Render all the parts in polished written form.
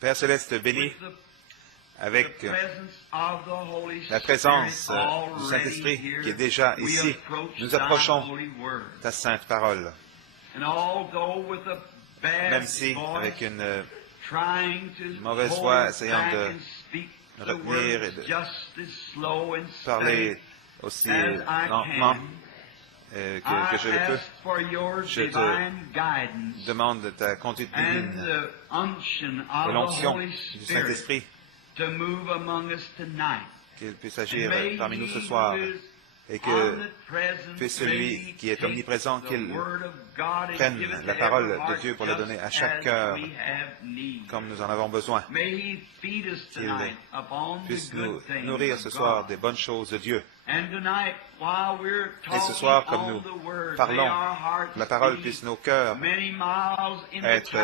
Père Céleste, béni avec la présence du Saint-Esprit qui est déjà ici. Nous approchons ta sainte parole. Même si, avec une mauvaise voix, essayant de retenir et de parler aussi lentement que je le peux, je te demande ta conduite divine et l'onction du Saint-Esprit qu'il puisse agir parmi nous ce soir et que puisse celui qui est omniprésent, qu'il prenne la parole de Dieu pour la donner à chaque cœur comme nous en avons besoin. Qu'il puisse nous nourrir ce soir des bonnes choses de Dieu. Et ce soir, comme nous parlons, la parole puisse nos cœurs être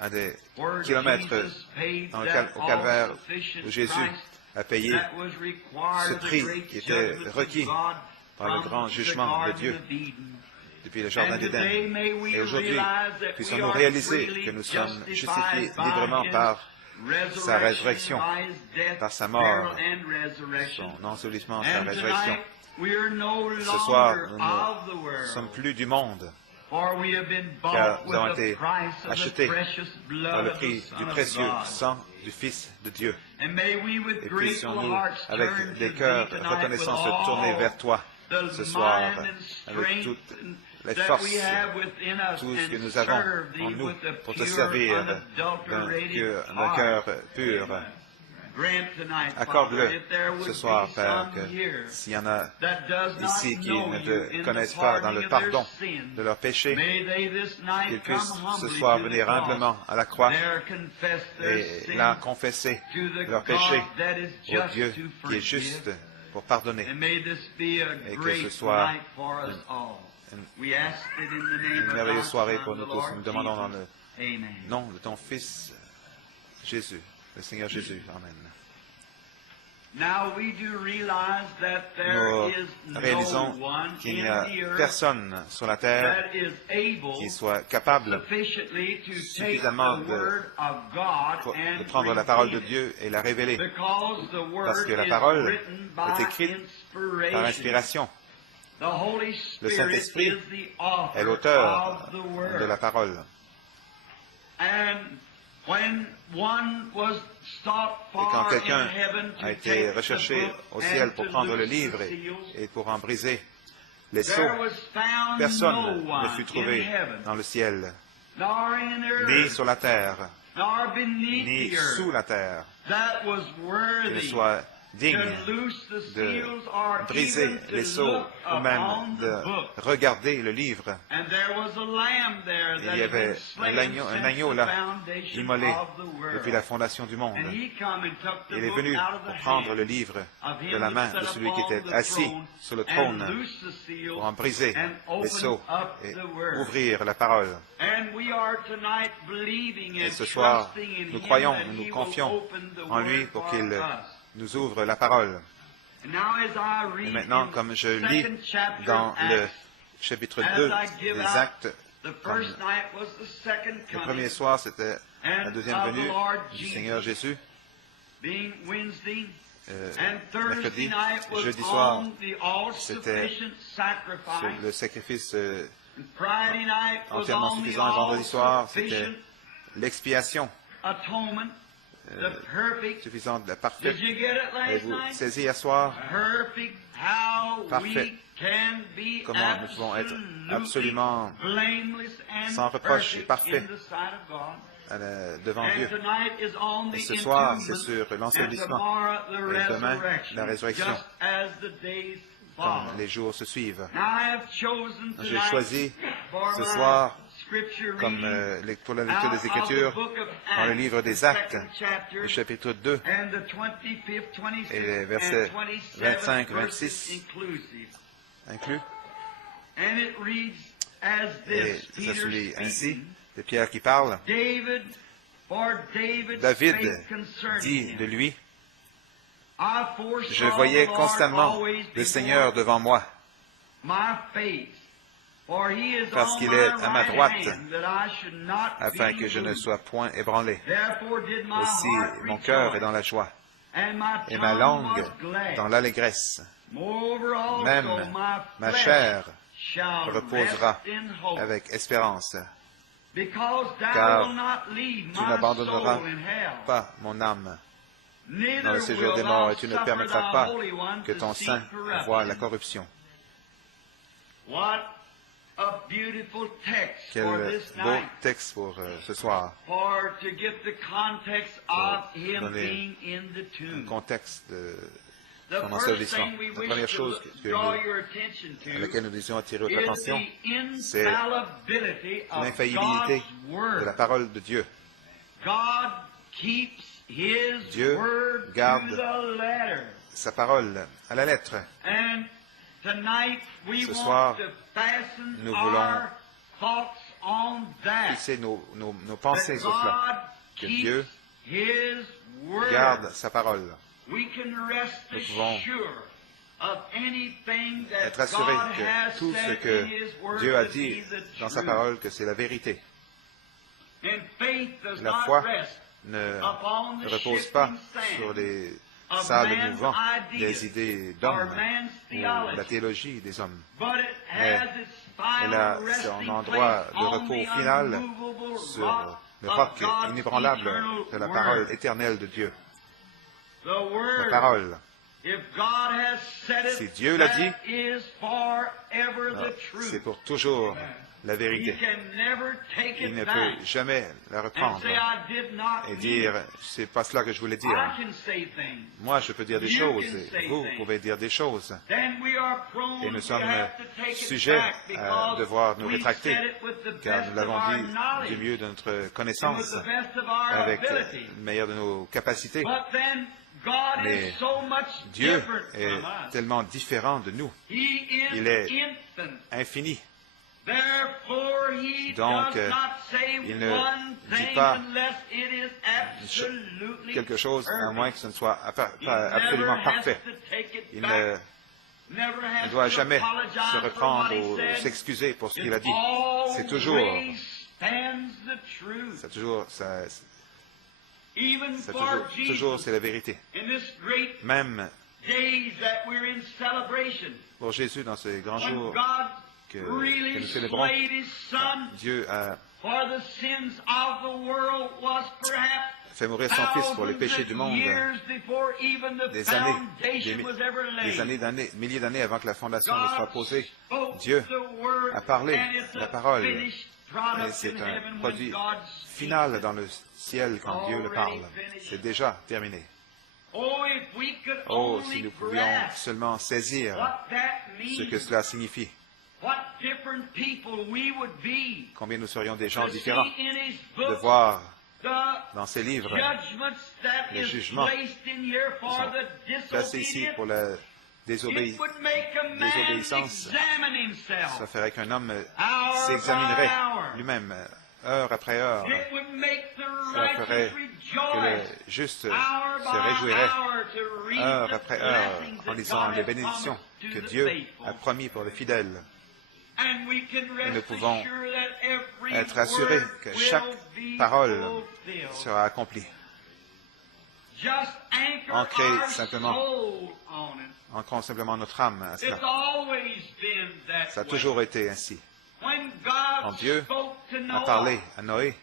à des kilomètres au calvaire où Jésus a payé ce prix qui était requis par le grand jugement de Dieu depuis le Jardin d'Éden. Et aujourd'hui, puissions-nous réaliser que nous sommes justifiés librement par sa résurrection, par sa mort, son ensevelissement, sa résurrection. Ce soir, nous ne sommes plus du monde, car nous avons été achetés par le prix du précieux sang du Fils de Dieu. Et puissions-nous, avec des cœurs reconnaissants, se tourner vers toi ce soir, avec toutes les forces, tout ce que nous avons en nous pour te servir d'un cœur pur. Accorde-le ce soir, Père, que s'il y en a ici qui ne te connaissent pas dans le pardon de leurs péchés, qu'ils puissent ce soir venir humblement à la croix et là confesser leurs péchés au Dieu qui est juste pour pardonner. Et que ce soit une merveilleuse soirée pour nous tous. Nous demandons dans le nom de ton Fils Jésus, le Seigneur Jésus. Amen. Nous réalisons qu'il n'y a personne sur la terre qui soit capable suffisamment de prendre la parole de Dieu et la révéler, parce que la parole est écrite par inspiration. Le Saint-Esprit est l'auteur de la parole. Et quand quelqu'un a été recherché au ciel pour prendre le livre et pour en briser les sceaux, personne ne fut trouvé dans le ciel, ni sur la terre, ni sous la terre, qui ne soit digne de briser les sceaux ou même de regarder le livre. Il y avait un agneau là, immolé depuis la fondation du monde. Il est venu pour prendre le livre de la main de celui qui était assis sur le trône, pour en briser les sceaux et ouvrir la parole. Et ce soir, nous croyons, nous nous confions en lui pour qu'il nous ouvre la parole. Et maintenant, comme je lis dans le chapitre 2 des Actes, le premier soir, c'était la deuxième venue du Seigneur Jésus. Mercredi, jeudi soir, c'était le sacrifice entièrement suffisant. Et vendredi soir, c'était l'expiation suffisante, la parfaite. Avez-vous saisi hier soir? Parfait. Comment nous pouvons être absolument sans reproche et parfaits devant Dieu. Et ce soir, c'est sur l'ensevelissement et demain, la résurrection, comme les jours se suivent. J'ai choisi ce soir, comme pour la lecture des Écritures, dans le livre des Actes, le chapitre 2, et les versets 25-26 inclus. Et ça se lit ainsi, c'est Pierre qui parle. David dit de lui, « Je voyais constamment le Seigneur devant moi. parce qu'il est à ma droite, afin que je ne sois point ébranlé. Aussi, mon cœur est dans la joie, et ma langue dans l'allégresse. Même ma chair reposera avec espérance, car tu n'abandonneras pas mon âme dans le séjour des morts, et tu ne permettras pas que ton saint voie la corruption. Quel beau texte pour ce soir, pour donner un contexte de son ensevelissement. La première chose à laquelle nous devons attirer votre attention, c'est l'infaillibilité de la parole de Dieu. Dieu garde sa parole à la lettre. Ce soir, nous voulons fixer nos pensées sur cela, que Dieu garde sa parole. Nous pouvons être assurés que tout ce que Dieu a dit dans sa parole, que c'est la vérité. La foi ne repose pas sur les sables mouvants des idées d'hommes ou la théologie des hommes. Mais elle a son endroit de repos final sur le roc inébranlable de la parole éternelle de Dieu. La parole. Si Dieu l'a dit, c'est pour toujours la vérité. Il ne peut jamais la reprendre et dire, c'est pas cela que je voulais dire. Moi, je peux dire des choses, vous pouvez dire des choses. Et nous sommes sujets à devoir nous rétracter, car nous l'avons dit du mieux de notre connaissance, avec le meilleur de nos capacités. Mais Dieu est tellement différent de nous. Il est infini. Donc, il ne dit pas quelque chose à moins que ce ne soit absolument parfait. Il ne doit jamais se reprendre ou s'excuser pour ce qu'il a dit. C'est toujours c'est la vérité. Même pour Jésus, dans ces grands jours que nous célébrons, Dieu a fait mourir son Fils pour les péchés du monde milliers d'années avant que la fondation ne soit posée. Dieu a parlé la parole, et c'est un produit final dans le ciel quand Dieu le parle. C'est déjà terminé. Oh, si nous pouvions seulement saisir ce que cela signifie. Combien nous serions des gens différents de voir dans ces livres les jugements qui sont placés ici pour la désobéissance. Ça ferait qu'un homme s'examinerait lui-même heure après heure. Ça ferait que le juste se réjouirait heure après heure en lisant les bénédictions que Dieu a promis pour les fidèles. Et nous pouvons être assurés que chaque parole sera accomplie. Ancrons simplement notre âme à cela. Ça a toujours été ainsi. Quand Dieu a parlé à Noé,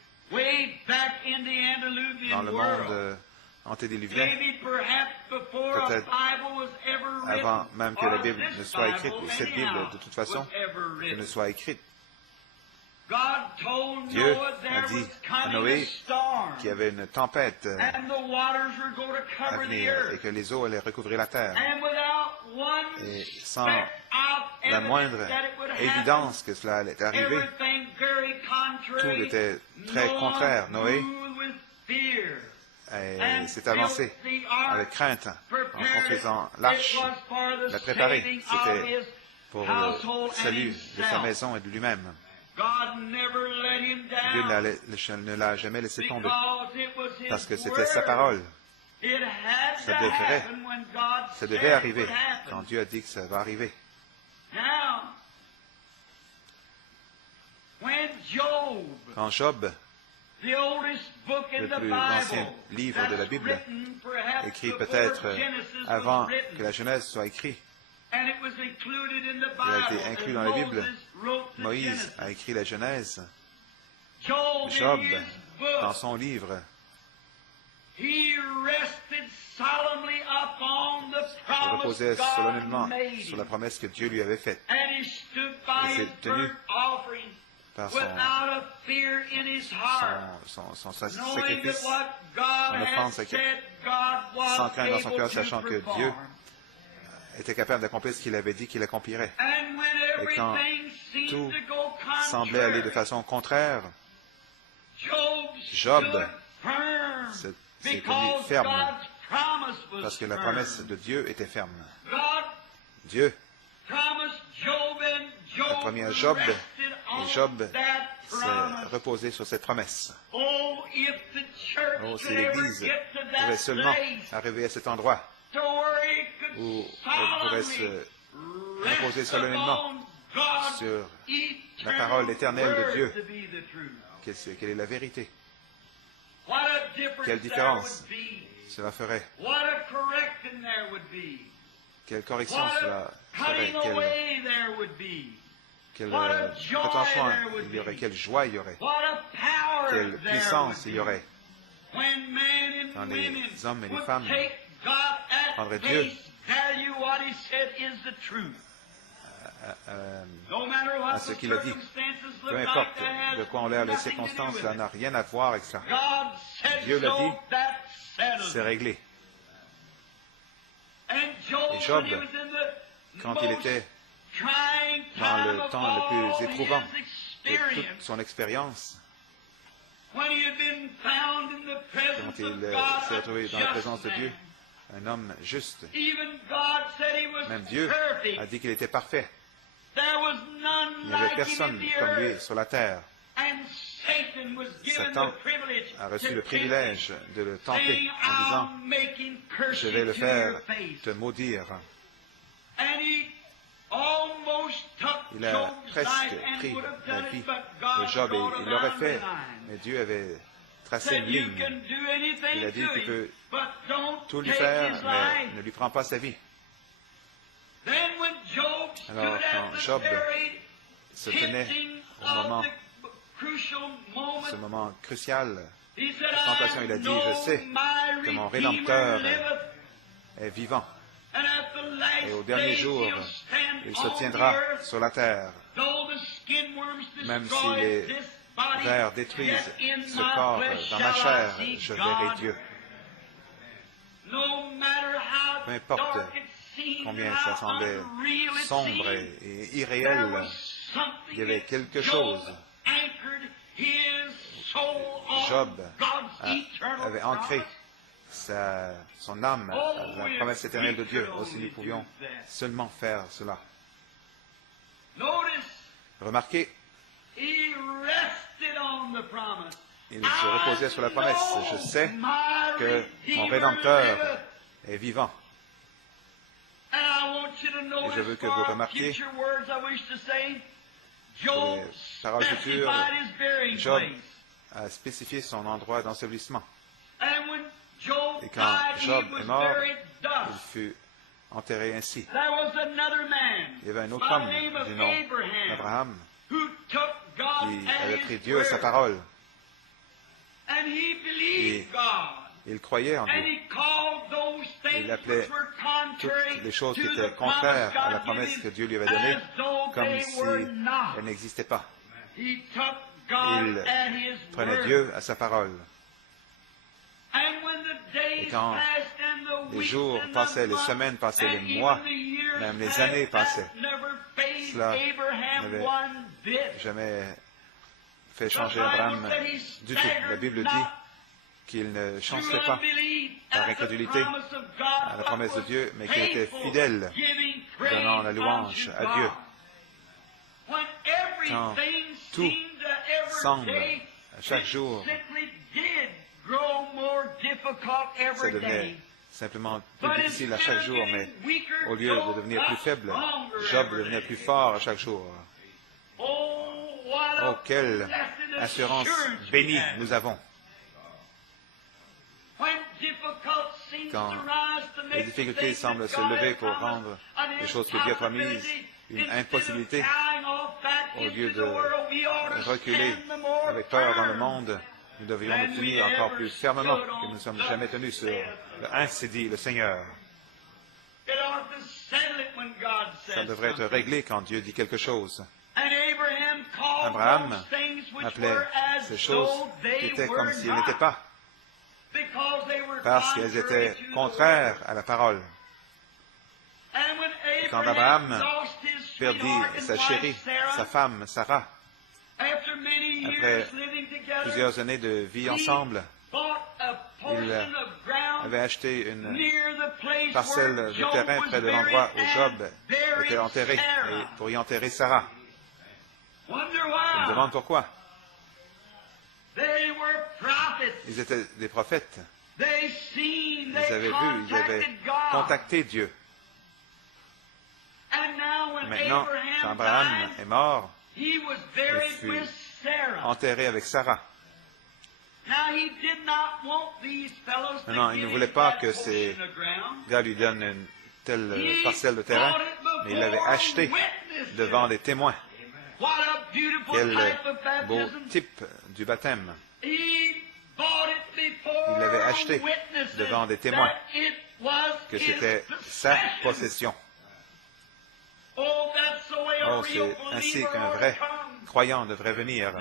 dans le monde antédiluvien, peut-être avant même que la Bible ne soit écrite, ou cette Bible de toute façon, que ne soit écrite, Dieu a dit à Noé qu'il y avait une tempête à venir et que les eaux allaient recouvrir la terre. Et sans la moindre évidence que cela allait arriver, tout était très contraire. Noé s'est avancé avec crainte en construisant l'arche, la préparer. C'était pour le salut de sa maison et de lui-même. Dieu ne l'a jamais laissé tomber, parce que c'était sa parole. Ça devait arriver quand Dieu a dit que ça va arriver. Quand Job, le plus ancien livre de la Bible, écrit peut-être avant que la Genèse soit écrite, il a été inclus dans la Bible. Moïse a écrit la Genèse. Job, dans son livre, reposait solennellement sur la promesse que Dieu lui avait faite. Il s'est tenu par son sacrifice, son offrande, sans crainte dans son cœur, sachant que Dieu était capable d'accomplir ce qu'il avait dit qu'il accomplirait. Et quand tout semblait aller de façon contraire, Job s'est tenu ferme, parce que la promesse de Dieu était ferme. Dieu a promis à Job, et Job s'est reposé sur cette promesse. Oh, si l'Église pouvait seulement arriver à cet endroit où elle pourrait se reposer solennellement sur la parole éternelle de Dieu, quelle est la vérité. Quelle différence cela ferait. Quelle correction cela ferait. Quel retranchement il y aurait. Quelle joie il y aurait. Quelle puissance il y aurait. Quand les hommes et les femmes prendraient Dieu à ce qu'il a dit. Peu importe de quoi on l'air les circonstances, cela n'a rien à voir avec ça. Dieu l'a dit, c'est réglé. Et Job, quand il était dans le temps le plus éprouvant de toute son expérience, quand il s'est retrouvé dans la présence de Dieu, un homme juste, même Dieu a dit qu'il était parfait. Il n'y avait personne comme lui sur la terre. Satan a reçu le privilège de le tenter en disant « Je vais le faire te maudire ». Il a presque pris la vie de Job et il l'aurait fait, mais Dieu avait tracé une ligne. Il a dit « Tu peux tout lui faire, mais ne lui prends pas sa vie ». Alors, quand Job se tenait ce moment crucial de tentation, il a dit, je sais que mon Rédempteur est vivant. Et au dernier jour, il se tiendra sur la terre. Même si les vers détruisent ce corps dans ma chair, je verrai Dieu. Peu importe combien ça semblait sombre et irréel, il y avait quelque chose. Job avait ancré son âme à la promesse éternelle de Dieu. Aussi, nous pouvions seulement faire cela. Remarquez, il se reposait sur la promesse. Je sais que mon Rédempteur est vivant. Et je veux que vous remarquiez pour les paroles futures, Job a spécifié son endroit d'ensevelissement. Et quand Job est mort, il fut enterré ainsi. Il y avait un autre homme du nom d'Abraham qui avait pris Dieu à sa parole. Et il croyait en Dieu. Il appelait toutes les choses qui étaient contraires à la promesse que Dieu lui avait donnée comme si elles n'existaient pas. Il prenait Dieu à sa parole. Et quand les jours passaient, les semaines passaient, les mois, même les années passaient, cela n'avait jamais fait changer Abraham du tout. La Bible dit qu'il ne chancelait pas par incrédulité à la promesse de Dieu, mais qu'il était fidèle, donnant la louange à Dieu. Quand tout semble, à chaque jour, ça devenait simplement plus difficile à chaque jour, mais au lieu de devenir plus faible, Job devenait plus fort à chaque jour. Oh, quelle assurance bénie nous avons. Quand les difficultés semblent se lever pour rendre les choses que Dieu a promises une impossibilité, au lieu de reculer avec peur dans le monde, nous devrions nous tenir encore plus fermement que nous ne sommes jamais tenus sur le ainsi dit le Seigneur. Ça devrait être réglé quand Dieu dit quelque chose. Abraham appelait ces choses qui étaient comme si elles n'étaient pas, parce qu'elles étaient contraires à la parole. Et quand Abraham perdit sa chérie, sa femme, Sarah, après plusieurs années de vie ensemble, il avait acheté une parcelle de terrain près de l'endroit où Job était enterré, pour y enterrer Sarah. Je me demande pourquoi. Ils étaient des prophètes. Ils avaient vu, ils avaient contacté Dieu. Maintenant, quand Abraham est mort, il fut enterré avec Sarah. Maintenant, il ne voulait pas que ces gars lui donnent une telle parcelle de terrain, mais il l'avait acheté devant des témoins. Quel beau type du baptême. Il l'avait acheté devant des témoins, que c'était sa possession. Oh, c'est ainsi qu'un vrai croyant devrait venir.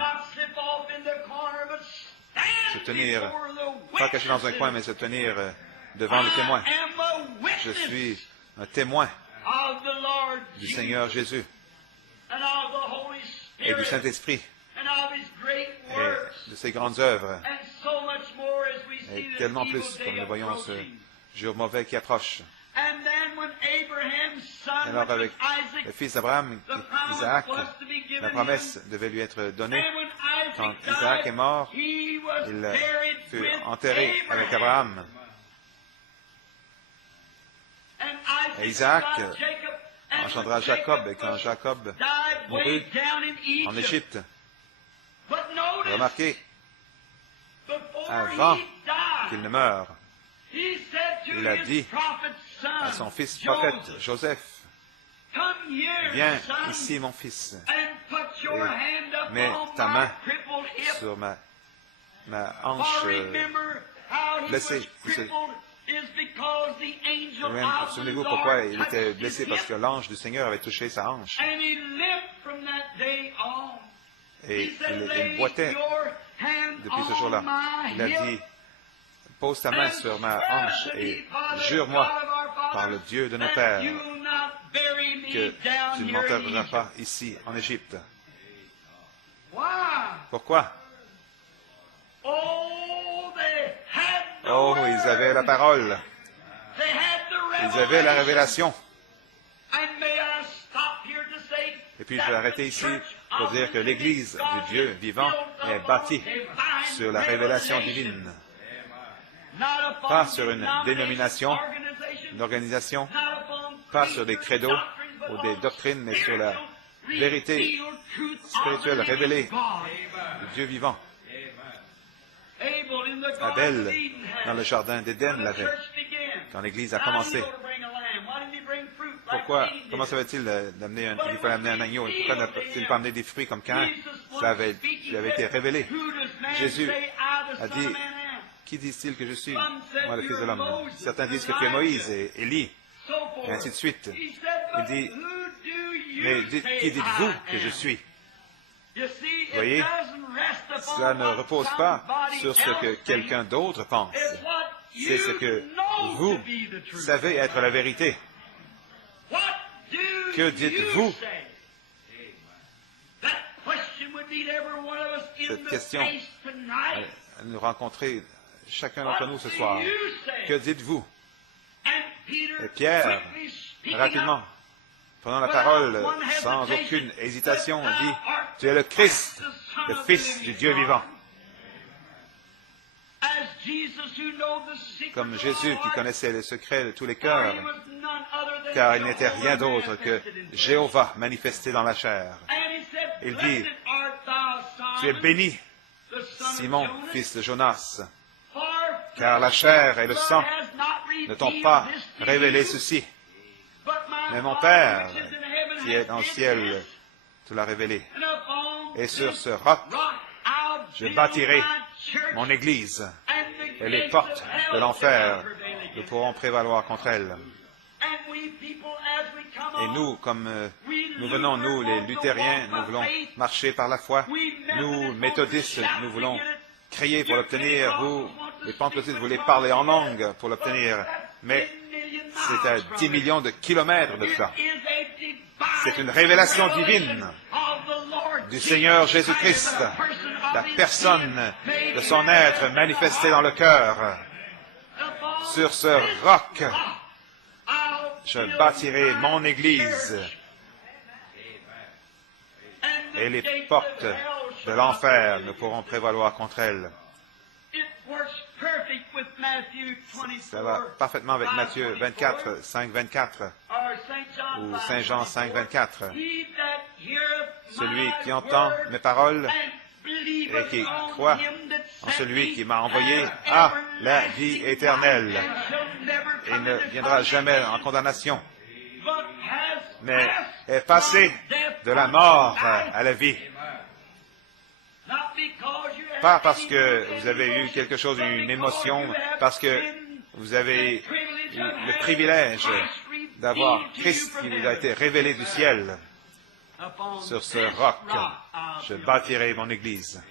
Se tenir, pas caché dans un coin, mais se tenir devant le témoin. Je suis un témoin du Seigneur Jésus et du Saint-Esprit et de ses grandes œuvres. Et tellement plus, comme nous voyons ce jour mauvais qui approche. Et alors avec le fils d'Abraham, Isaac, la promesse devait lui être donnée. Quand Isaac est mort, il fut enterré avec Abraham. Et Isaac engendra Jacob, et quand Jacob mourut en Égypte, remarquez, avant qu'il ne meure, il a dit à son fils prophète Joseph, « Viens ici, mon fils, et mets ta main sur ma hanche blessée. » Souvenez-vous pourquoi il était blessé, parce que l'ange du Seigneur avait touché sa hanche. Et il boitait depuis ce jour-là. Il a dit, « Pose ta main sur ma hanche et jure-moi par le Dieu de nos pères que tu ne m'enterreras pas ici en Égypte. » Pourquoi? Oh, ils avaient la parole. Ils avaient la révélation. Et puis je vais arrêter ici pour dire que l'Église du Dieu vivant est bâtie sur la révélation divine. Pas sur une dénomination, une organisation, pas sur des credos ou des doctrines, mais sur la vérité spirituelle révélée du Dieu vivant. Abel, dans le jardin d'Éden, l'avait, quand l'Église a commencé. Pourquoi? Comment savait-il d'amener il fallait amener un agneau? Pourquoi n'a-t-il pas amené des fruits comme Caïn? Ça lui avait été révélé. Jésus a dit, qui disent-ils que je suis, moi, le Fils de l'homme? Certains disent que tu es Moïse et Élie, et ainsi de suite. Il dit, mais qui dites-vous que je suis? Vous voyez, cela ne repose pas sur ce que quelqu'un d'autre pense. C'est ce que vous savez être la vérité. Que dites-vous? Cette question nous rencontrer chacun d'entre nous ce soir. Que dites-vous? Et Pierre, rapidement, prenant la parole sans aucune hésitation, dit, « Tu es le Christ, le Fils du Dieu vivant. » Comme Jésus qui connaissait les secrets de tous les cœurs, car il n'était rien d'autre que Jéhovah manifesté dans la chair. Il dit, Tu es béni, Simon, fils de Jonas, car la chair et le sang ne t'ont pas révélé ceci, mais mon Père, qui est dans le ciel, te l'a révélé. Et sur ce roc, je bâtirai mon Église, et les portes de l'enfer ne pourront prévaloir contre elle. Et nous, comme nous venons, nous, les luthériens, nous voulons marcher par la foi. Nous, méthodistes, nous voulons crier pour l'obtenir. Vous, les pentecôtistes, vous voulez parler en langue pour l'obtenir. Mais c'est à 10 millions de kilomètres de cela. C'est une révélation divine du Seigneur Jésus-Christ, la personne de son être manifestée dans le cœur. Sur ce roc, je bâtirai mon Église et les portes de l'enfer ne pourront prévaloir contre elle. Ça va parfaitement avec Matthieu 24, 5, 24 ou Saint Jean 5, 24. Celui qui entend mes paroles et qui croit en celui qui m'a envoyé a la vie éternelle et ne viendra jamais en condamnation, mais est passé de la mort à la vie. Pas parce que vous avez eu quelque chose, une émotion, parce que vous avez eu le privilège d'avoir Christ qui vous a été révélé du ciel. Sur ce roc, je bâtirai mon Église.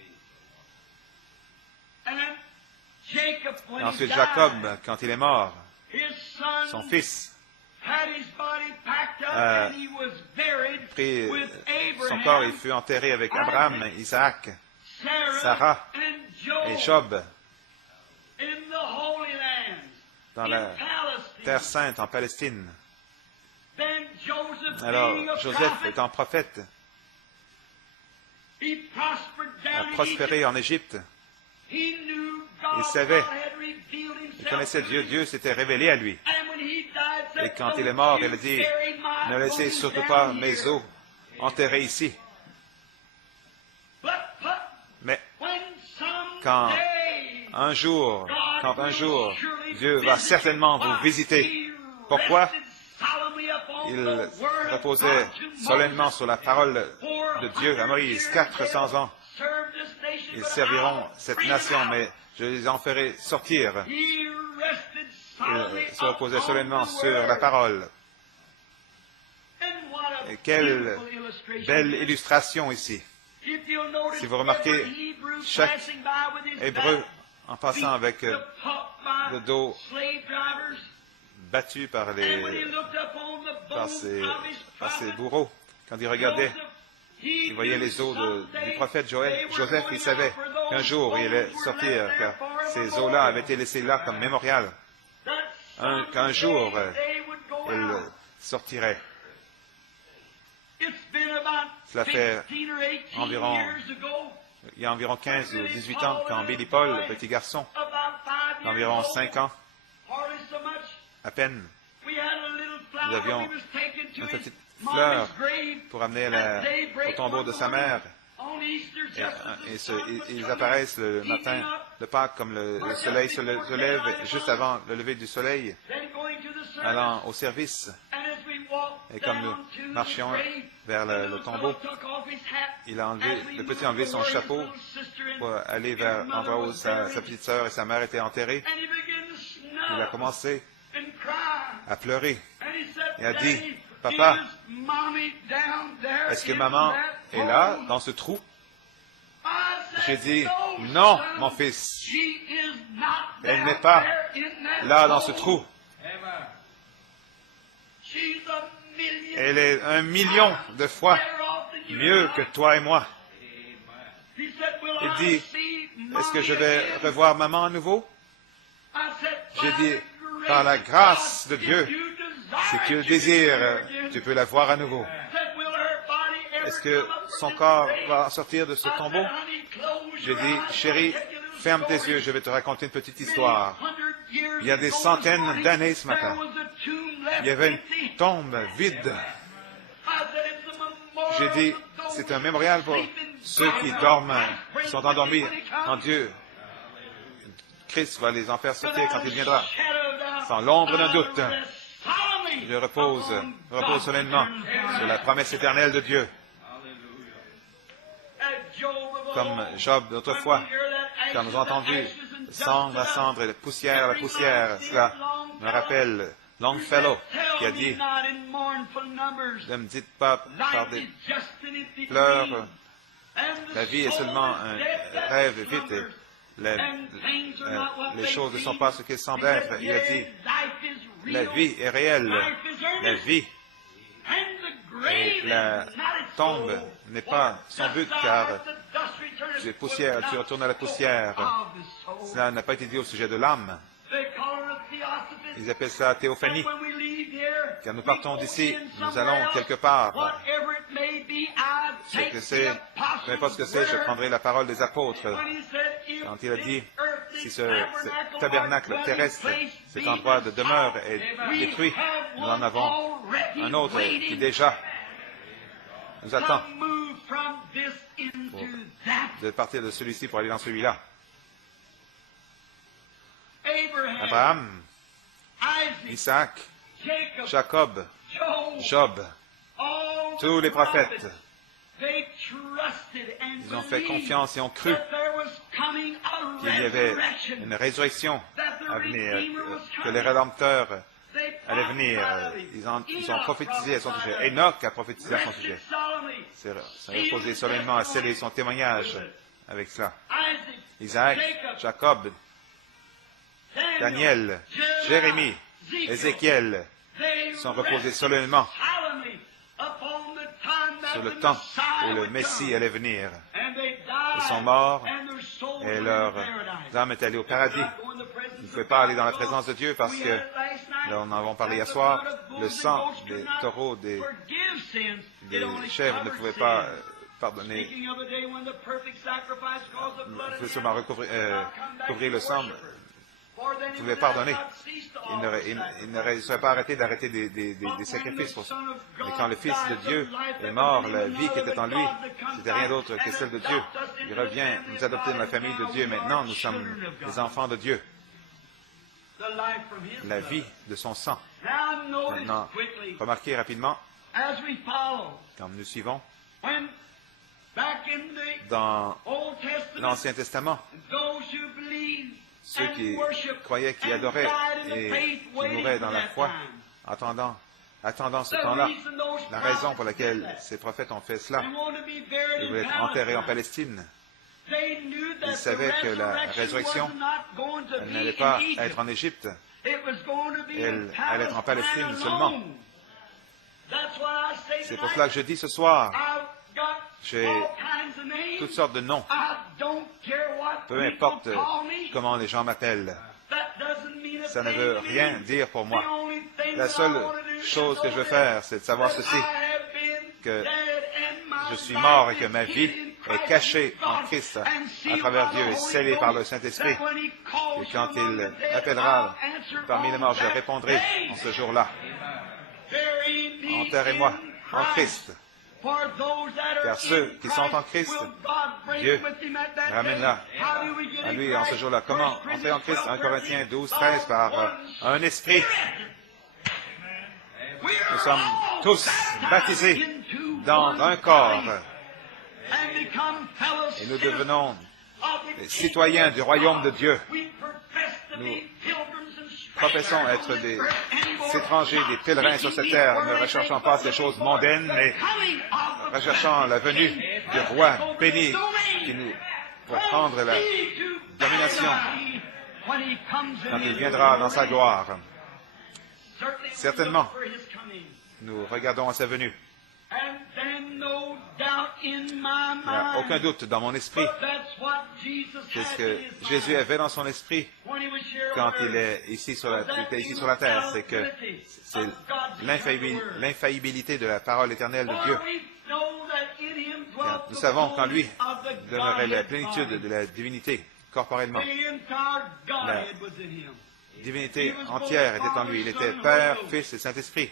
Et ensuite, Jacob, quand il est mort, son fils a pris son corps et fut enterré avec Abraham, Isaac, Sarah et Job dans la Terre Sainte en Palestine. Alors, Joseph, étant prophète, a prospéré en Égypte. Il savait, il connaissait Dieu, Dieu s'était révélé à lui. Et quand il est mort, il a dit, ne laissez surtout pas mes os enterrés ici. Mais quand un jour, Dieu va certainement vous visiter. Pourquoi? Il reposait solennement sur la parole de Dieu à Moïse, 400 ans. Ils serviront cette nation, mais je les en ferai sortir. Il se reposait solennement sur la parole. Et quelle belle illustration ici. Si vous remarquez, chaque Hébreu, en passant avec le dos battu par ses bourreaux, quand il regardait, il voyait les os du prophète Joseph, il savait qu'un jour il allait sortir, car ces os-là avaient été laissés là comme mémorial. Qu'un jour, il sortirait. Cela fait il y a environ 15 ou 18 ans, quand Billy Paul, le petit garçon, d'environ 5 ans, à peine, nous avions une petite fleur pour amener au tombeau de sa mère. Et ils apparaissent le matin de Pâques comme le soleil se lève juste avant le lever du soleil, allant au service. Et comme nous marchions vers le tombeau, le petit a enlevé son chapeau pour aller vers l'endroit où sa petite sœur et sa mère étaient enterrées. Il a commencé à pleurer et a dit, « Papa, est-ce que maman est là, dans ce trou? » J'ai dit, « Non, mon fils, elle n'est pas là dans ce trou. Elle est 1 million de fois mieux que toi et moi. » Il dit, « Est-ce que je vais revoir maman à nouveau? » J'ai dit, « Par la grâce de Dieu, si tu le désires, tu peux la voir à nouveau. » Est-ce que son corps va sortir de ce tombeau? J'ai dit, « Chérie, ferme tes yeux, je vais te raconter une petite histoire. Il y a des centaines d'années ce matin, il y avait une tombe vide. » J'ai dit, c'est un mémorial pour Ceux qui dorment, qui sont endormis en Dieu, Christ va les en faire sortir quand il viendra. Sans l'ombre d'un doute, je repose solennellement sur la promesse éternelle de Dieu. Comme Job d'autrefois, quand nous avons entendu cendre la cendre et la poussière, cela me rappelle Longfellow qui a dit, ne me dites pas par des pleurs, la vie est seulement un rêve vite et les choses ne sont pas ce qu'elles semblent être. Il a dit, la vie est réelle, la vie et la tombe n'est pas son but, car tu retournes à la poussière. Cela n'a pas été dit au sujet de l'âme. Ils appellent ça théophanie. Quand nous partons d'ici, nous allons quelque part. Ce que c'est, peu importe ce que c'est, je prendrai la parole des apôtres. Quand il a dit, si ce tabernacle terrestre, cet endroit de demeure est détruit, nous en avons un autre qui déjà nous attend de partir de celui-ci pour aller dans celui-là. Abraham, Isaac, Jacob, Job, tous les prophètes, ils ont fait confiance et ont cru qu'il y avait une résurrection à venir, que les rédempteurs allaient venir. Ils ont prophétisé à son sujet. Enoch a prophétisé à son sujet. C'est reposé solennellement à sceller son témoignage avec cela. Isaac, Jacob, Daniel, Jérémie, Ézéchiel sont reposés solennellement sur le temps où le Messie allait venir. Ils sont morts et leur âme est allée au paradis. Ils ne pouvaient pas aller dans la présence de Dieu parce que, là, on en avons parlé hier soir, le sang des taureaux, des chèvres ne pouvait pas pardonner. Il pouvait seulement couvrir le sang. Il pouvait pardonner. Il ne serait pas arrêté d'arrêter des sacrifices pour ça. Mais quand le Fils de Dieu est mort, la vie qui était en lui, c'était rien d'autre que celle de Dieu. Il revient nous adopter dans la famille de Dieu. Maintenant, nous sommes les enfants de Dieu. La vie de son sang. Maintenant, remarquez rapidement, quand nous suivons, dans l'Ancien Testament, ceux qui croyaient, qui adoraient et qui mouraient dans la foi, attendant ce temps-là, la raison pour laquelle ces prophètes ont fait cela, ils voulaient être enterrés en Palestine. Ils savaient que la résurrection n'allait pas être en Égypte, elle allait être en Palestine seulement. C'est pour cela que je dis ce soir, j'ai toutes sortes de noms. Peu importe comment les gens m'appellent. Ça ne veut rien dire pour moi. La seule chose que je veux faire, c'est de savoir ceci, que je suis mort et que ma vie est cachée en Christ à travers Dieu et scellée par le Saint-Esprit. Et quand il appellera parmi les morts, je répondrai en ce jour-là. Enterrez-moi en Christ. Car ceux qui sont en Christ, Dieu ramènera à lui en ce jour-là. Comment entrer en Christ? 1 Corinthiens 12, 13, par un esprit. Nous sommes tous baptisés dans un corps et nous devenons les citoyens du royaume de Dieu. Nous professons être des étrangers, des pèlerins sur cette terre, ne recherchant pas ces choses mondaines, mais recherchant la venue du roi béni qui nous pour prendre la domination quand il viendra dans sa gloire. Certainement, nous regardons à sa venue. Il n'y a aucun doute dans mon esprit. C'est ce que Jésus avait dans son esprit quand il était ici sur la terre. C'est que c'est l'infaillibilité de la parole éternelle de Dieu. Nous savons qu'en lui demeurait la plénitude de la divinité corporellement. La divinité entière était en lui. Il était Père, Fils et Saint-Esprit.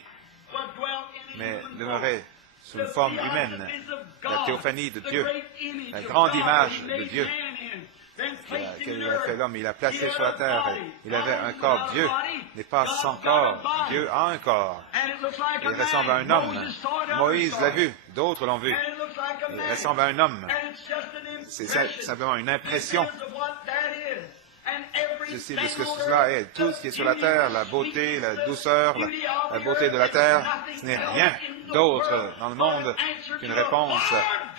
Mais demeurait sous une forme humaine, la théophanie de Dieu, la grande image de Dieu qu'il a fait l'homme. Il a placé sur la terre. Il avait un corps. Dieu n'est pas sans corps. Dieu a un corps. Il ressemble à un homme. Moïse l'a vu. D'autres l'ont vu. Il ressemble à un homme. C'est simplement une impression de ce que cela est. Tout ce qui est sur la terre, la beauté, la douceur, la beauté de la terre, ce n'est rien d'autre dans le monde qu'une réponse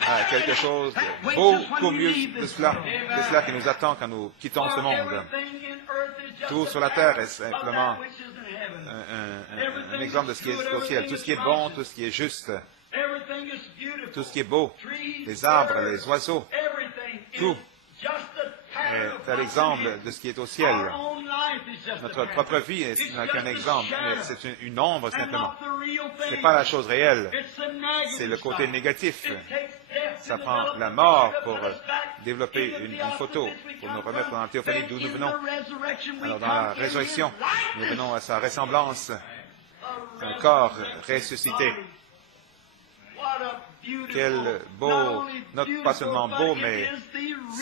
à quelque chose de beaucoup mieux que cela. C'est cela qui nous attend quand nous quittons ce monde. Tout sur la terre est simplement un exemple de ce qui est au ciel. Tout ce qui est bon, tout ce qui est juste, tout ce qui est beau, les arbres, les oiseaux, tout est à l'exemple de ce qui est au ciel. Notre propre vie n'est qu'un exemple, mais c'est une ombre simplement. Ce n'est pas la chose réelle, c'est le côté négatif. Ça prend la mort pour développer une photo, pour nous remettre dans la théophanie d'où nous venons. Alors dans la résurrection, nous venons à sa ressemblance, un corps ressuscité. Quel beau, pas seulement beau, mais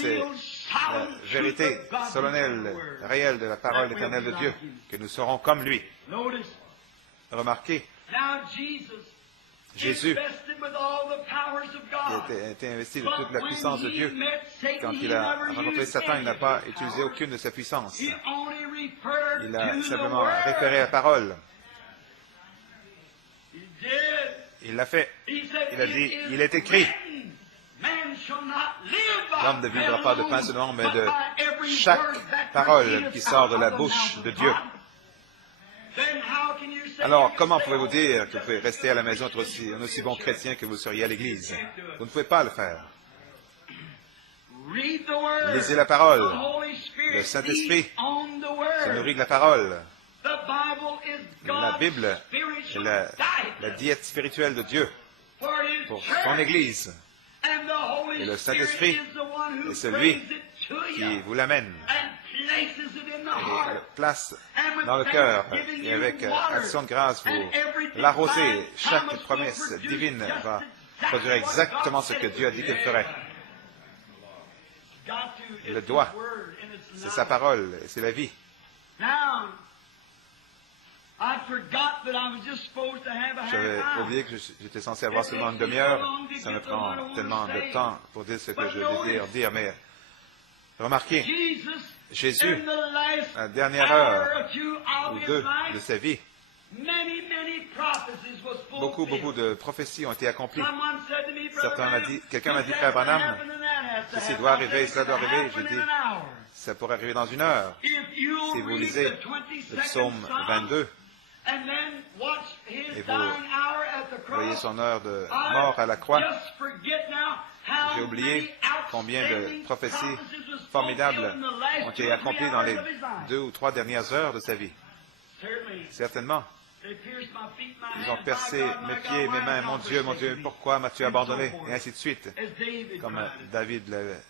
c'est la vérité solennelle, réelle de la parole éternelle de Dieu, que nous serons comme lui. Remarquez, Jésus a été investi de toute la puissance de Dieu. Quand il a rencontré Satan, il n'a pas utilisé aucune de ses puissances. Il a simplement référé à la parole. Il l'a fait. Il a dit, il est écrit. L'homme ne vivra pas de pain seulement, mais de chaque parole qui sort de la bouche de Dieu. Alors, comment pouvez-vous dire que vous pouvez rester à la maison être un aussi bon chrétien que vous seriez à l'église? Vous ne pouvez pas le faire. Lisez la parole. Le Saint-Esprit se nourrit de la parole. La Bible est la diète spirituelle de Dieu pour son Église. Et le Saint-Esprit est celui qui vous l'amène et le place dans le cœur. Et avec action de grâce, vous l'arrosez. Chaque promesse divine va produire exactement ce que Dieu a dit qu'elle ferait. Il le doit. C'est sa parole et c'est la vie. J'avais oublié que j'étais censé avoir seulement une demi-heure. Ça me prend tellement de temps pour dire ce que je désire dire, mais remarquez, Jésus, à la dernière heure ou deux de sa vie, beaucoup de prophéties ont été accomplies. Quelqu'un m'a dit, Frère Branham, ceci doit arriver, cela doit arriver. J'ai dit, ça pourrait arriver dans une heure. Si vous lisez le psaume 22, et vous voyez son heure de mort à la croix, j'ai oublié combien de prophéties formidables ont été accomplies dans les 2 ou 3 dernières heures de sa vie. Certainement. Ils ont percé mes pieds, mes mains. Mon Dieu, pourquoi m'as-tu abandonné? Et ainsi de suite, comme David l'avait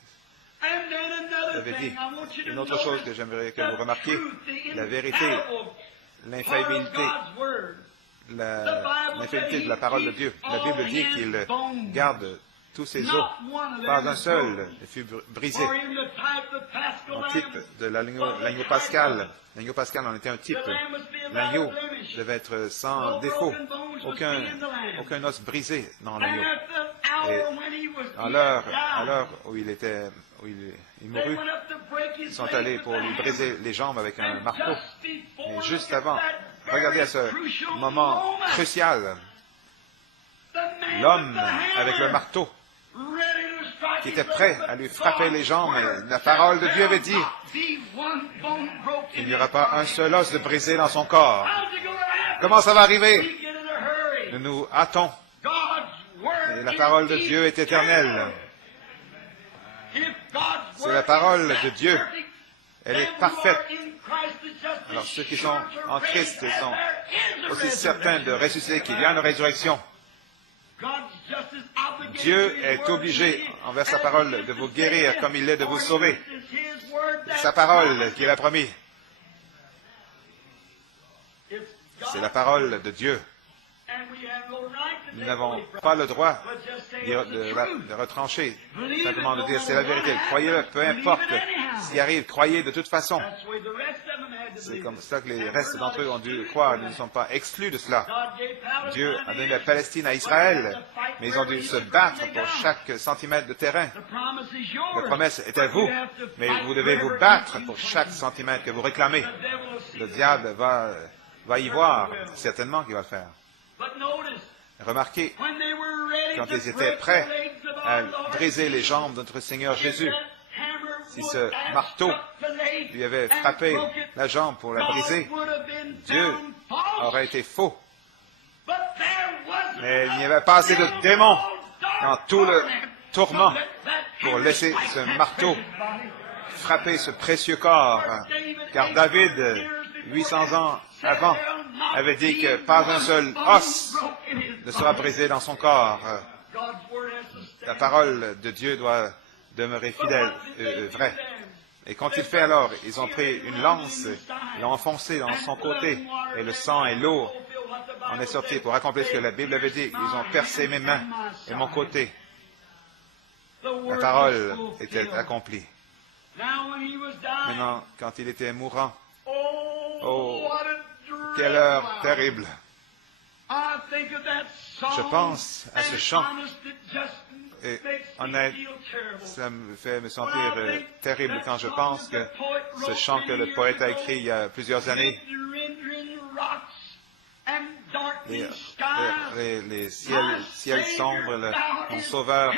dit. Une autre chose que j'aimerais que vous remarquiez, la vérité, l'infaillibilité de la parole de Dieu. La Bible dit qu'il garde tous ses os. Pas un seul ne fut brisé. Un type de l'agneau pascal. L'agneau pascal en était un type. L'agneau devait être sans défaut. Aucun os brisé dans l'agneau. Et à l'heure où il mourut, ils sont allés pour lui briser les jambes avec un marteau. Et juste avant, regardez à ce moment crucial, l'homme avec le marteau, qui était prêt à lui frapper les jambes, et la parole de Dieu avait dit, il n'y aura pas un seul os de brisé dans son corps. Comment ça va arriver? Nous nous hâtons. Et la parole de Dieu est éternelle. C'est la parole de Dieu. Elle est parfaite. Alors ceux qui sont en Christ sont aussi certains de ressusciter qu'il y a une résurrection. Dieu est obligé, envers sa parole, de vous guérir comme il l'est de vous sauver. Sa parole qu'il a promis. C'est la parole de Dieu. Nous n'avons pas le droit de retrancher, simplement de dire c'est la vérité. Croyez-le, peu importe ce qui arrive, croyez de toute façon. C'est comme ça que les restes d'entre eux ont dû croire. Ils ne sont pas exclus de cela. Dieu a donné la Palestine à Israël, mais ils ont dû se battre pour chaque centimètre de terrain. La promesse est à vous, mais vous devez vous battre pour chaque centimètre que vous réclamez. Le diable va y voir, certainement qu'il va le faire. Remarquez, quand ils étaient prêts à briser les jambes de notre Seigneur Jésus, si ce marteau lui avait frappé la jambe pour la briser, Dieu aurait été faux. Mais il n'y avait pas assez de démons dans tout le tourment pour laisser ce marteau frapper ce précieux corps. Car David, 800 ans avant, avait dit que pas un seul os ne sera brisé dans son corps. La parole de Dieu doit demeurer fidèle, vraie. Et quand il fait alors, ils ont pris une lance, ils l'ont enfoncée dans son côté, et le sang et l'eau en est sorti pour accomplir ce que la Bible avait dit. Ils ont percé mes mains et mon côté. La parole était accomplie. Maintenant, quand il était mourant, oh, quelle heure terrible! Je pense à ce chant, et honnête, ça me fait me sentir terrible quand je pense que ce chant que le poète a écrit il y a plusieurs années, les ciels sombres, mon sauveur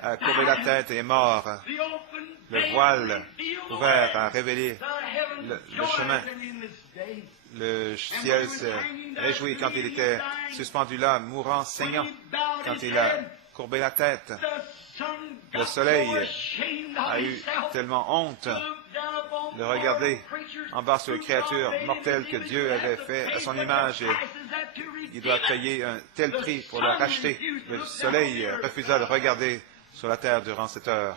a courbé la tête et est mort. Le voile ouvert a révélé le chemin. Le ciel se réjouit quand il était suspendu là, mourant, saignant, quand il a courbé la tête. Le soleil a eu tellement honte de regarder en bas sur les créatures mortelles que Dieu avait fait à son image et il doit payer un tel prix pour le racheter. Le soleil refusa de regarder sur la terre durant cette heure.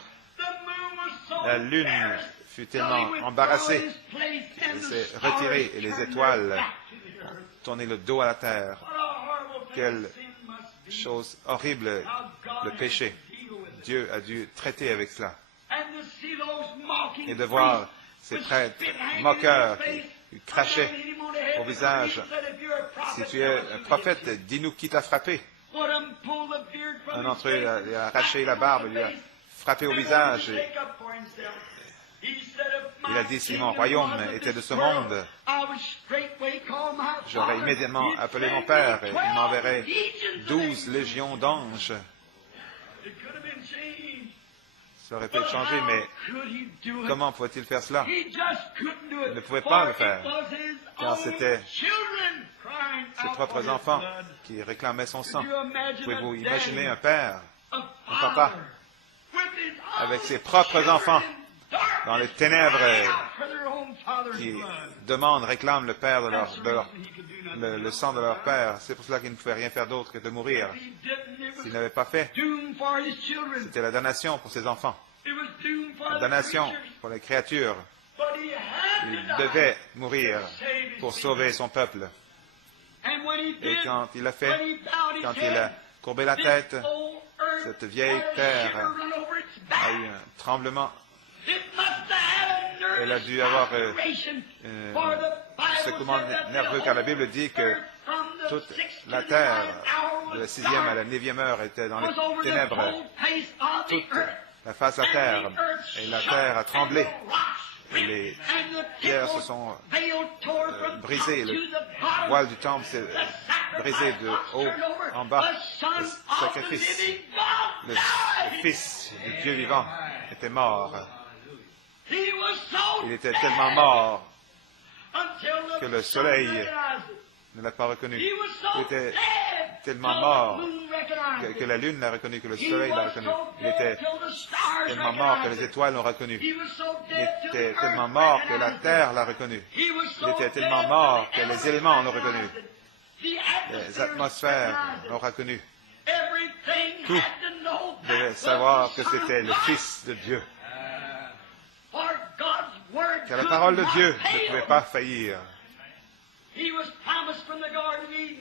La lune fut tellement embarrassée, elle s'est retirée et les étoiles ont tourné le dos à la terre. Quelle chose horrible, le péché. Dieu a dû traiter avec cela. Et de voir ces prêtres moqueurs qui crachaient au visage. Si tu es un prophète, dis-nous qui t'a frappé. Un d'entre eux lui a arraché la barbe, lui a frappé au visage. Il a dit, si mon royaume était de ce monde, j'aurais immédiatement appelé mon père et il m'enverrait 12 légions d'anges. Ça aurait pu être changé, mais comment pouvait-il faire cela? Il ne pouvait pas le faire, car c'était ses propres enfants qui réclamaient son sang. Pouvez-vous imaginer un père, un papa, avec ses propres enfants, dans les ténèbres, qui demandent, réclament le père le sang de leur père. C'est pour cela qu'ils ne pouvaient rien faire d'autre que de mourir. S'ils n'avaient pas fait, c'était la damnation pour ses enfants. La damnation pour les créatures. Il devait mourir pour sauver son peuple. Et quand il l'a fait, quand il a courbé la tête, cette vieille terre a eu un tremblement. Elle a dû avoir un secouement nerveux, car la Bible dit que toute la terre, de la 6e à la 9e heure, était dans les ténèbres. Toute la face de la terre, et la terre a tremblé. Et les pierres se sont brisées, le voile du temple s'est brisé de haut en bas. Le sacrifice, le Fils du Dieu vivant était mort. Il était tellement mort que le soleil ne l'a pas reconnu. Il était tellement mort que la lune l'a reconnu, que le soleil l'a reconnu. Il était tellement mort que les étoiles l'ont reconnu. Il était tellement mort que la terre l'a reconnu. Il était tellement mort que les éléments l'ont reconnu. Les atmosphères l'ont reconnu. Tout devait savoir que c'était le Fils de Dieu. Car la parole de Dieu ne pouvait pas faillir. Il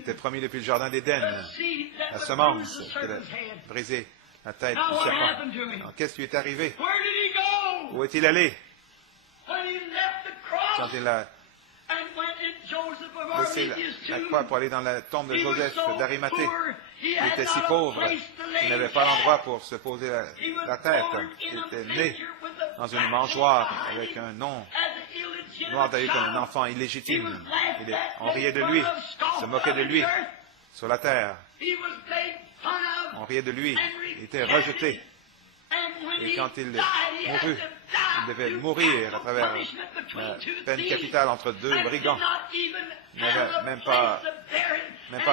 était promis depuis le jardin d'Éden. la semence, qu'il a brisé la tête du serpent. Qu'est-ce qui lui est arrivé? Où est-il allé? Quand il a laissé la croix pour aller dans la tombe de Joseph d'Arimathée, il était si pauvre qu'il n'avait pas l'endroit pour se poser la tête. Il était né dans une mangeoire avec un nom noir d'œil comme un enfant illégitime. On riait de lui, se moquait de lui sur la terre. On riait de lui, il était rejeté. Et quand il mourut, il devait mourir à travers la peine capitale entre deux brigands. Il n'avait même pas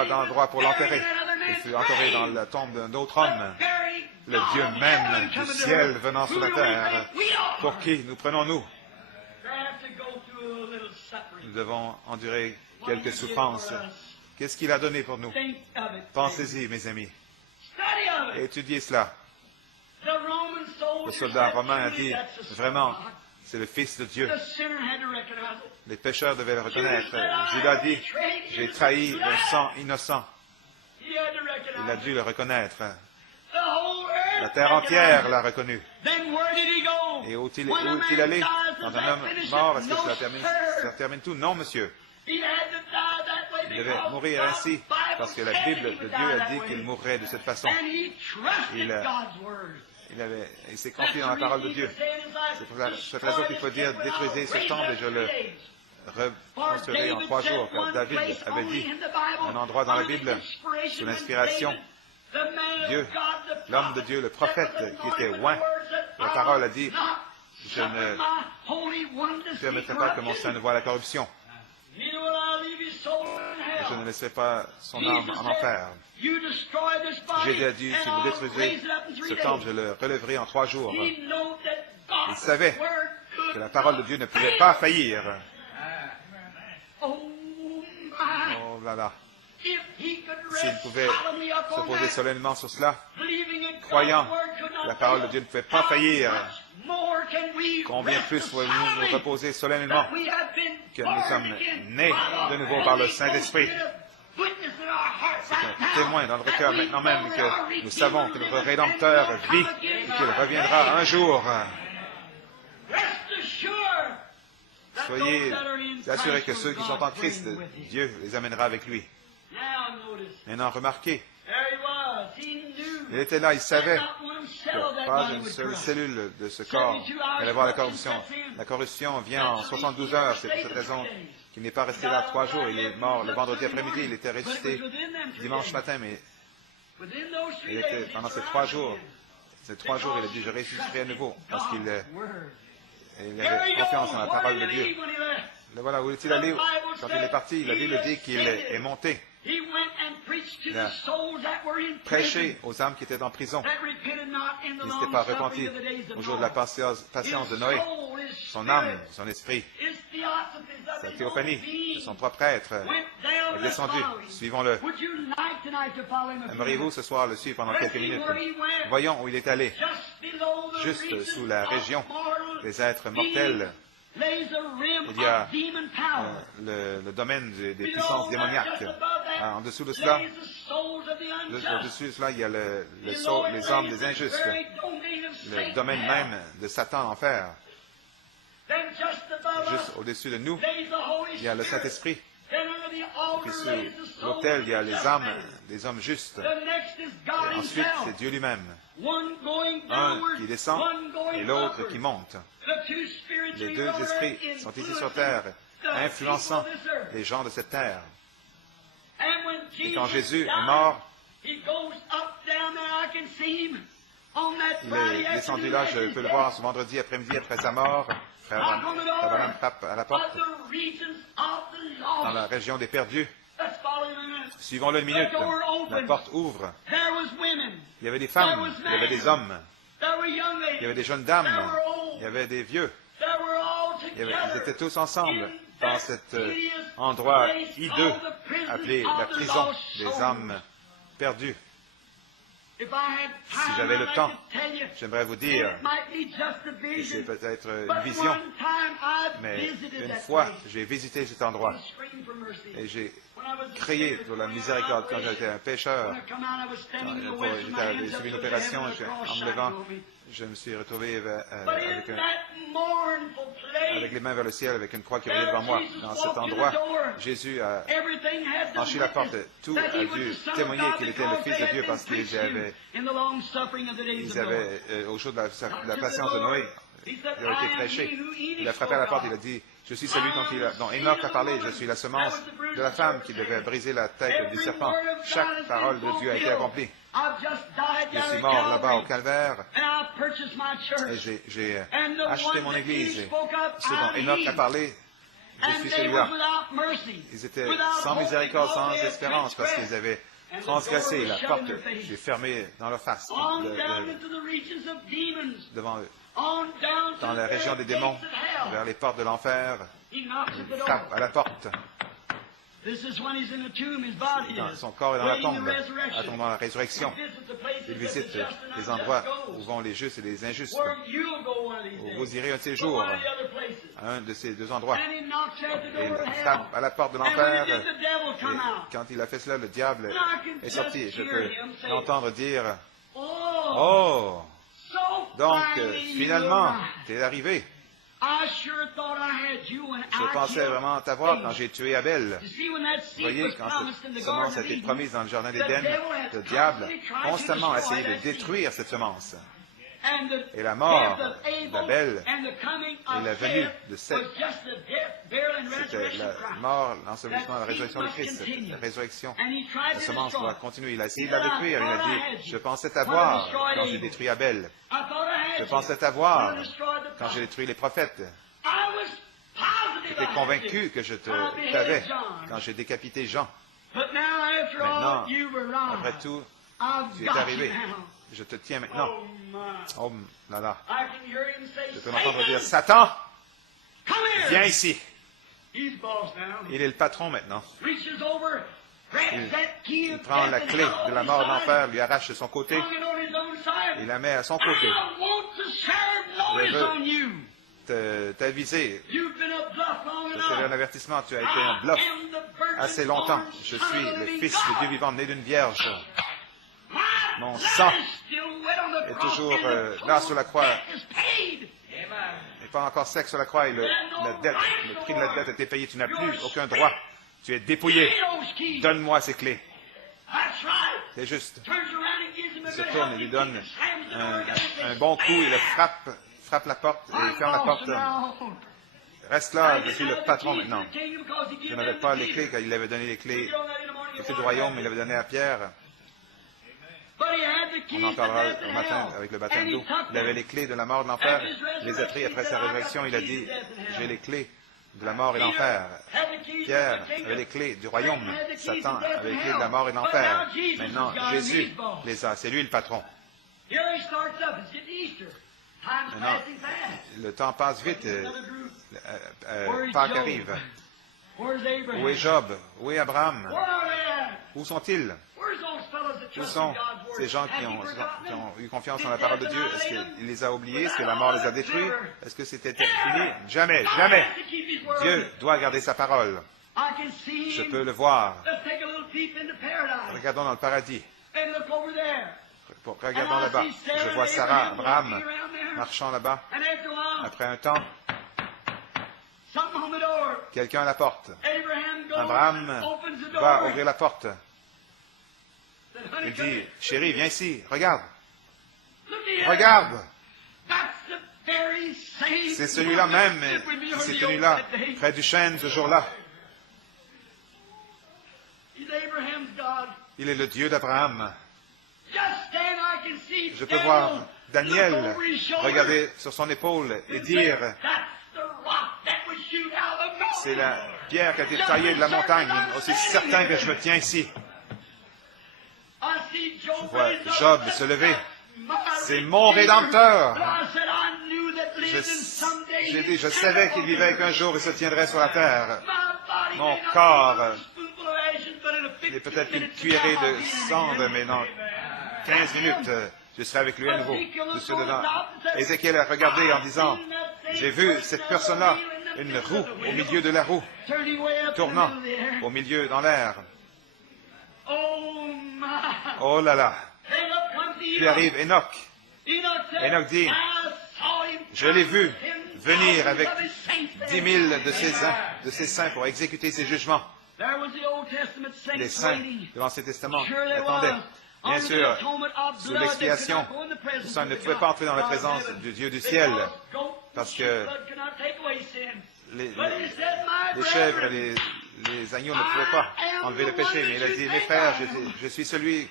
d'endroit pour l'enterrer. Il fut enterré dans la tombe d'un autre homme, le Dieu même du ciel venant sur la terre. Pour qui nous prenons-nous? Nous devons endurer quelques souffrances. Qu'est-ce qu'il a donné pour nous? Pensez-y, mes amis. Étudiez cela. Le soldat romain a dit, vraiment, c'est le Fils de Dieu. Les pécheurs devaient le reconnaître. Judas a dit, j'ai trahi un sang innocent. Il a dû le reconnaître. La terre entière l'a reconnu. Et où est-il allé? Dans un homme mort, est-ce que ça termine tout? Non, monsieur. Il devait mourir ainsi, parce que la Bible de Dieu a dit qu'il mourrait de cette façon. Il s'est confié dans la parole de Dieu. C'est pour cette raison qu'il faut dire, détruisez ce temple et je le reconstruirai en 3 jours. Car David avait dit, un endroit dans la Bible, sous l'inspiration, Dieu, l'homme de Dieu, le prophète qui était oint, la parole a dit, je ne permettrai pas que mon sein ne voie la corruption. Je ne laisserai pas son âme en enfer. Jésus a dit, si vous détruisez ce temple, je le relèverai en 3 jours. Il savait que la parole de Dieu ne pouvait pas faillir. Oh là là. S'il pouvait se poser solennellement sur cela, croyant que la parole de Dieu ne pouvait pas faillir, combien plus pouvons-nous nous reposer solennellement que nous sommes nés de nouveau par le Saint-Esprit. C'est un témoin dans notre cœur maintenant même que nous savons que notre Rédempteur vit et qu'il reviendra un jour. Soyez assurés que ceux qui sont en Christ, Dieu les amènera avec lui. Maintenant, remarquez, il était là, il savait que pas une seule cellule de ce corps allait voir la corruption. La corruption vient en 72 heures, c'est pour cette raison qu'il n'est pas resté là 3 jours. Il est mort le vendredi après-midi, il était ressuscité dimanche matin, mais il était, pendant ces 3 jours, il a dit, je ressusciterai à nouveau, parce qu'il avait confiance en la parole de Dieu. Le voilà, où est-il allé? Quand il est parti, la Bible dit qu'il est monté. Il a prêché aux âmes qui étaient en prison. Il ne s'était pas repenti au jour de la patience de Noé. Son âme, son esprit, sa théophanie de son propre être est descendu. Suivons-le. Aimeriez-vous ce soir le suivre pendant quelques minutes? Voyons où il est allé. Juste sous la région des êtres mortels, il y a le domaine des puissances démoniaques. En dessous de cela, il y a les hommes des injustes, le domaine même de Satan, l'enfer. Juste au-dessus de nous, il y a le Saint-Esprit. Et puis sous l'autel, il y a les âmes des hommes justes. Et ensuite, c'est Dieu lui-même. Un qui descend et l'autre qui monte. Les 2 esprits sont ici sur terre, influençant les gens de cette terre. Et quand Jésus est mort, il est descendu là, je peux le voir ce vendredi après-midi après sa mort. Frère Branham frappe à la porte dans la région des perdus. Suivons-le une minute. La porte ouvre. Il y avait des femmes, il y avait des hommes, il y avait des jeunes dames, il y avait des vieux. Ils étaient tous ensemble dans cet endroit hideux appelé la prison des âmes perdues. Si j'avais le temps, j'aimerais vous dire, et c'est peut-être une vision, mais une fois, j'ai visité cet endroit et j'ai crié pour la miséricorde quand j'étais un pécheur. J'avais suivi une opération, en me levant, je me suis retrouvé avec les mains vers le ciel, avec une croix qui roulait devant moi. Dans cet endroit, Jésus a franchi la porte. Tout a dû témoigner qu'il était le Fils de Dieu parce qu'ils avaient, au jour de la patience de Noé, il a été prêché. Il a frappé à la porte, il a dit, je suis celui dont Enoch a parlé, je suis la semence de la femme qui devait briser la tête du serpent. Chaque parole de Dieu a été accomplie. Je suis mort là-bas au calvaire et j'ai acheté mon Église. Et ce dont Enoch a parlé, je suis celui-là. Ils étaient sans miséricorde, sans espérance, parce qu'ils avaient transgressé la porte. J'ai fermé dans leur face, devant eux. Dans la région des démons, vers les portes de l'enfer, il frappe à la porte. Son corps est dans la tombe, attendant la résurrection. Il visite les endroits où vont les justes et les injustes. Où vous irez un de ces jours, à un de ces deux endroits. Et il frappe à la porte de l'enfer. Et quand il a fait cela, le diable est sorti. Je peux l'entendre dire, « Oh! Donc, finalement, tu es arrivé. Je pensais vraiment t'avoir quand j'ai tué Abel. Vous voyez, quand cette semence a été promise dans le jardin d'Éden, le diable constamment a essayé de détruire cette semence. Et la mort d'Abel et la venue de Seth, c'était la mort, l'ensevelissement, la résurrection de Christ. La résurrection, la semence doit continuer. Il a essayé de la détruire. Il a dit, je pensais t'avoir quand j'ai détruit Abel. Je pensais t'avoir quand j'ai détruit les prophètes. J'étais convaincu que je t'avais quand j'ai décapité Jean. Maintenant, après tout, tu es arrivé. Je te tiens maintenant. Oh là là. Je peux m'entendre dire, Satan, viens ici. Il est le patron maintenant. Il prend la clé de la mort d'enfer, lui arrache de son côté, il la met à son côté. Je veux t'aviser. C'est un avertissement, tu as été un bluff assez longtemps. Je suis le Fils de Dieu vivant, né d'une vierge. Mon sang est toujours là sur la croix. Et pas encore sec sur la croix. Et le prix de la dette a été payé. Tu n'as plus aucun droit. Tu es dépouillé. Donne-moi ces clés. C'est juste. Il se tourne et lui donne un bon coup. Il le frappe la porte et ferme la porte. Reste là, je suis le patron maintenant. Je n'avais pas les clés quand il avait donné les clés du royaume. Il avait donné à Pierre. On en parlera au matin avec le baptême d'eau. Il avait les clés de la mort et de l'enfer. Il les a pris après sa résurrection. Il a dit, j'ai les clés de la mort et de l'enfer. Pierre avait les clés du royaume. Satan avait les clés de la mort et de l'enfer. Maintenant, Jésus les a. C'est lui le patron. Maintenant, le temps passe vite. Pâques arrive. Où est Job? Où est Abraham? Où sont-ils? Où sont ces gens qui ont eu confiance en la parole de Dieu? Est-ce qu'il les a oubliés? Est-ce que la mort les a détruits? Est-ce que c'était fini? Jamais, jamais! Dieu doit garder sa parole. Je peux le voir. Regardons dans le paradis. Regardons là-bas. Je vois Sarah, Abraham, marchant là-bas. Après un temps, quelqu'un à la porte. Abraham va ouvrir la porte. Il dit, chérie, viens ici, regarde. Regarde. C'est celui-là même qui s'est tenu là, près du chêne ce jour-là. Il est le Dieu d'Abraham. Je peux voir Daniel regarder sur son épaule et dire, c'est la pierre qui a été taillée de la montagne, aussi certain que je me tiens ici. Je vois Job se lever. C'est mon Rédempteur. J'ai dit, je savais qu'il vivait qu'un jour il se tiendrait sur la terre. Mon corps, il est peut-être une cuillerée de cendre, mais dans 15 minutes, je serai avec lui à nouveau. Je suis dedans. Ézéchiel a regardé en disant, j'ai vu cette personne-là une roue au milieu de la roue, tournant au milieu dans l'air. Oh là là! Puis arrive Enoch. Enoch dit, je l'ai vu venir avec 10 000 de ses saints pour exécuter ses jugements. Les saints de l'Ancien Testament attendaient. Bien sûr, sous l'expiation, ça ne pouvait pas entrer dans la présence du Dieu du ciel, parce que les chèvres et les agneaux ne pouvaient pas enlever le péché. Mais il a dit, mes frères, je suis celui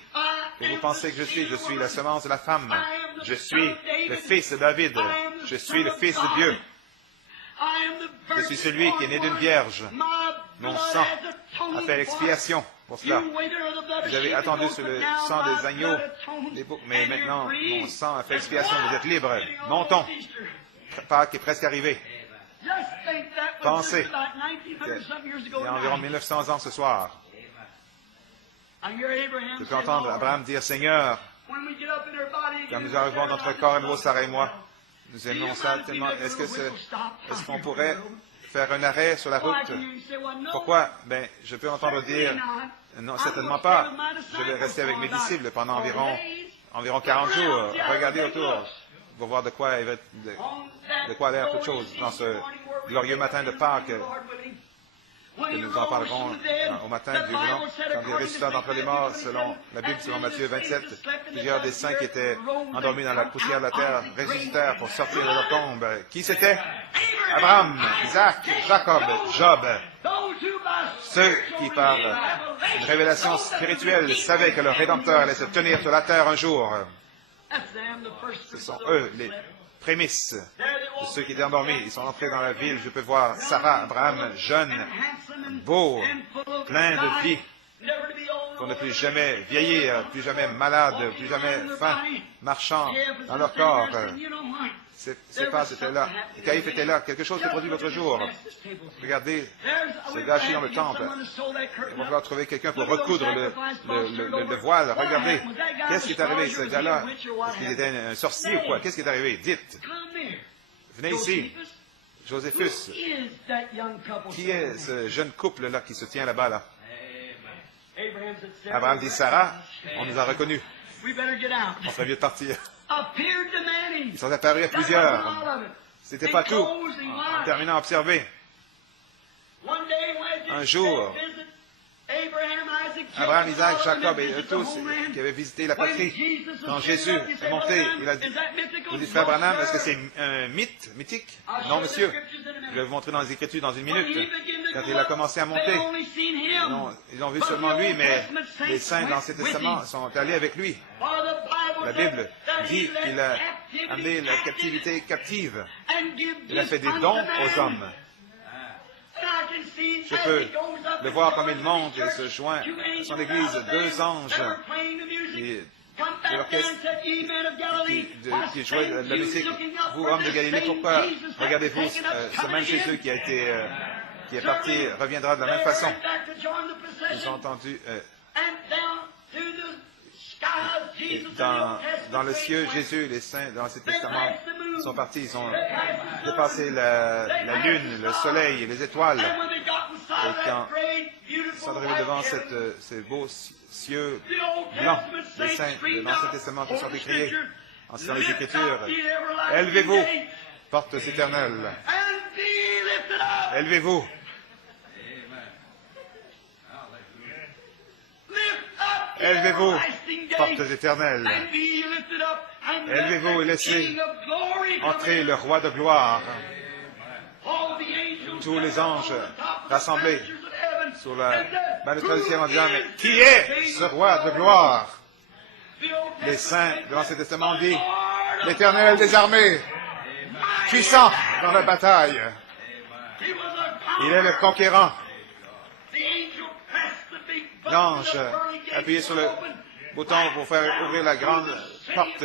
que vous pensez que je suis la semence de la femme. Je suis le fils de David. Je suis le fils de Dieu. Je suis celui qui est né d'une vierge. Mon sang a fait l'expiation pour cela. Vous avez attendu sur le sang des agneaux, mais maintenant, mon sang a fait l'expiation. Vous êtes libres. Montons. Pâques est presque arrivé. Pensez qu'il y a environ 1900 ans ce soir. Je peux entendre Abraham dire, Seigneur, quand nous arrivons dans notre corps à nouveau, Sarah et moi, nous aimons ça tellement. Est-ce qu'on pourrait faire un arrêt sur la route? Pourquoi? Ben, je peux entendre dire, non, certainement pas. Je vais rester avec mes disciples pendant environ 40 jours. Regardez autour pour voir de quoi a l'air toute chose dans ce glorieux matin de Pâques. Que nous en parlerons au matin du voulant, quand il ressuscita d'entre les morts, selon la Bible, selon Matthieu 27, plusieurs des saints qui étaient endormis dans la poussière de la terre ressuscitèrent pour sortir de leur tombe. Qui c'était? Abraham, Isaac, Jacob, Job. Ceux qui, par une révélation spirituelle, savaient que leur Rédempteur allait se tenir sur la terre un jour. Ce sont eux, les prémices de ceux qui étaient endormis. Ils sont entrés dans la ville. Je peux voir Sarah, Abraham, jeune, beau, plein de vie, pour ne plus jamais vieillir, plus jamais malade, plus jamais faim, marchant dans leur corps. Ces phases étaient là. Caïphe était là. Quelque chose s'est produit l'autre jour. Regardez, ce gâchis dans le temple. Il va falloir trouver quelqu'un pour recoudre le voile. Regardez. Qu'est-ce qui est arrivé, ce gars-là? Est-ce qu'il était un sorcier ou quoi? Qu'est-ce qui est arrivé? Dites. Venez ici. Joséphus. Qui est ce jeune couple-là qui se tient là-bas, là? Abraham dit, Sarah, on nous a reconnus. On serait mieux de partir. Ils sont apparus à plusieurs. C'était pas tout. En terminant à observer. Un jour, Abraham, Isaac, Jacob et eux tous qui avaient visité la patrie, quand Jésus est monté, il a dit, vous dites, frère Branham, est-ce que c'est un mythique? Non, monsieur. Je vais vous montrer dans les Écritures dans une minute. Quand il a commencé à monter, ils ont vu seulement lui, mais les saints dans l'Ancien Testament sont allés avec lui. La Bible dit qu'il a amené la captivité captive. Il a fait des dons aux hommes. Je peux le voir comme il monte et se joint à son église, deux anges de l'orchestre qui jouaient de la musique. Vous, hommes de Galilée, pourquoi regardez-vous ce même Jésus qui est parti, reviendra de la même façon? Ils ont entendu dans le ciel, Jésus, les saints dans l'Ancien Testament sont partis, ils ont dépassé la lune, le soleil et les étoiles. Et quand ils sont arrivés devant ces beaux cieux blancs, les saints de l'Ancien Testament qui sont écriés en citant les Écritures, élevez-vous, portes éternelles. Élevez-vous. Élevez-vous, portes éternelles. Élevez-vous et laissez entrer le roi de gloire. Tous les anges rassemblés sur la balustrade du ciel en disant, mais qui est ce roi de gloire? Les saints de l'Ancien Testament ont dit, l'Éternel des armées, puissant dans la bataille. Il est le conquérant. L'ange appuyé sur le bouton pour faire ouvrir la grande porte.